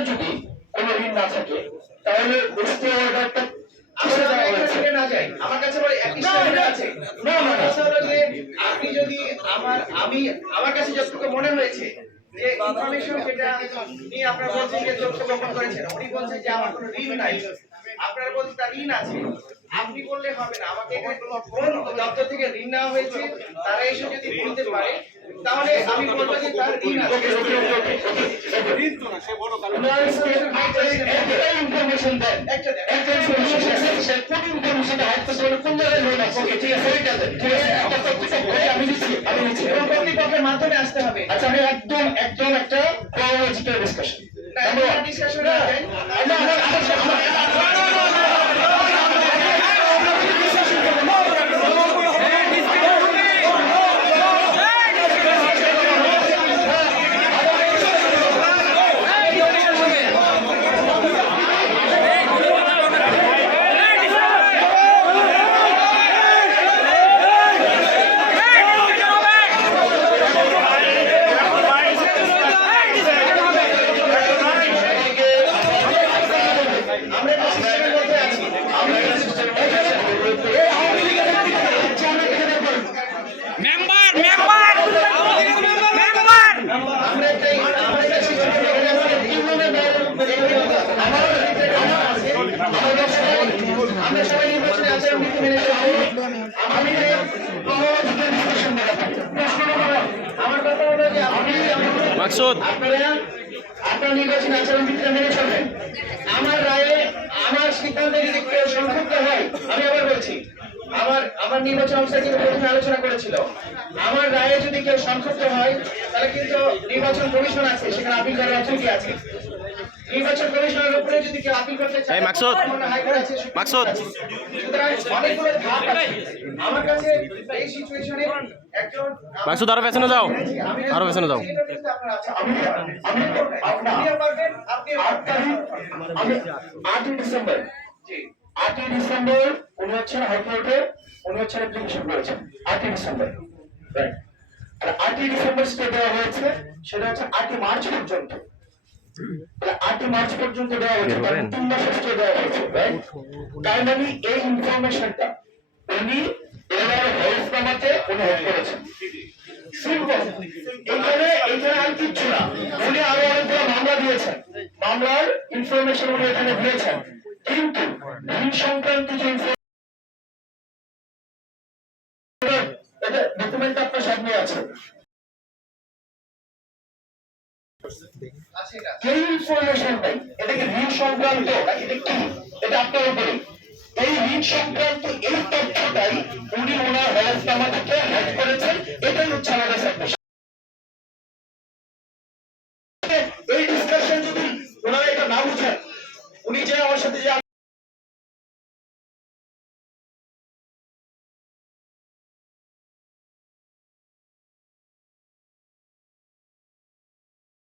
আপনার যদি কোনো ঋণ না থাকে তাহলে অর্ডারটা আমরা কাছে একই আছে। না, না, আপনি যদি আমার আমি আমার কাছে যতটুকু মনে হয়েছে যে ইনফরমেশন যেটা নিয়ে আপনারা বলছেন যে তথ্য গোপন করেছেন উনি বলছেন যে আমার কোনো ঋণ নাই। আপনারা বলছেন তার ঋণ আছে। আপনি বললে হবে না। আমাকে এখানে কোন দপ্তর থেকে ঋণ নেওয়া হয়েছে তারা এসে যদি বলতে পারে তাহলে আমি বলব যে তার ঋণ ইনফরমেশন দেন একটা দেন। একটা ইনফরমেশন সে কোন ইনফরমেশনটা হাইড করতে পারে কোন জায়গায় লোন আছে ওকে ঠিক আছে ওইটা দেন ঠিক আছে একটা তথ্য আমি দিচ্ছি আমি দিচ্ছি এবং কর্তৃপক্ষের মাধ্যমে আসতে হবে আচ্ছা আমি একদম একদম একটা ক্রোনোলজিক্যাল ডিসকাশন না, একটা না মেম্বার আমরা আমি কথা হলো যে আপনি আপনারা আপনার নির্বাচন আচরণ বিধিটা মেনে চলবেন। আমার রায়ে, আমার সিদ্ধান্তে যদি কেউ সংক্ষিপ্ত হয়, আমি আবার বলছি, আমার আমার নির্বাচন অফিসার কিন্তু প্রথমে আলোচনা করেছিল। আমার রায়ে যদি কেউ সংক্ষিপ্ত হয়, তাহলে কিন্তু নির্বাচন কমিশন আছে, সেখানে আপিল করার অথরিটি আছে। নির্বাচন এই মাকসুদ। মাকসুদ। মাকসুদ আরও পেছনে যাও। আরও পেছনে যাও। আটই ডিসেম্বর। আটই ডিসেম্বর উনি হচ্ছেন হাইকোর্টে উনি হচ্ছেন অ্যাপ্লিকেশন করেছেন। আটই ডিসেম্বর। রাইট আর আটই ডিসেম্বর স্টে দেওয়া হয়েছে। সেটা হচ্ছে আটই মার্চ পর্যন্ত। তাহলে মার্চ পর্যন্ত দেওয়া হয়েছে তিন মাস স্টে দেওয়া হয়েছে তার মানে এই ইনফরমেশনটা উনি এবার উনি হেল্প করেছেন। আর কিচ্ছু না। উনি আরও অনেকগুলো মামলা দিয়েছেন। মামলার ইনফরমেশন উনি এখানে দিয়েছেন। কিন্তু ঋণ সংক্রান্ত যে ডকুমেন্ট আপনার সামনে আছে আছে এটা এই সংক্রান্ত এই তথ্যটাই উনি ওনার হলফনামা থেকে হ্যাক করেছেন। এটাই হচ্ছে আমাদের সাবমিশন এই ডিসকাশন যদি ওনারা এটা না বুঝেন, উনি যে আমার সাথে যে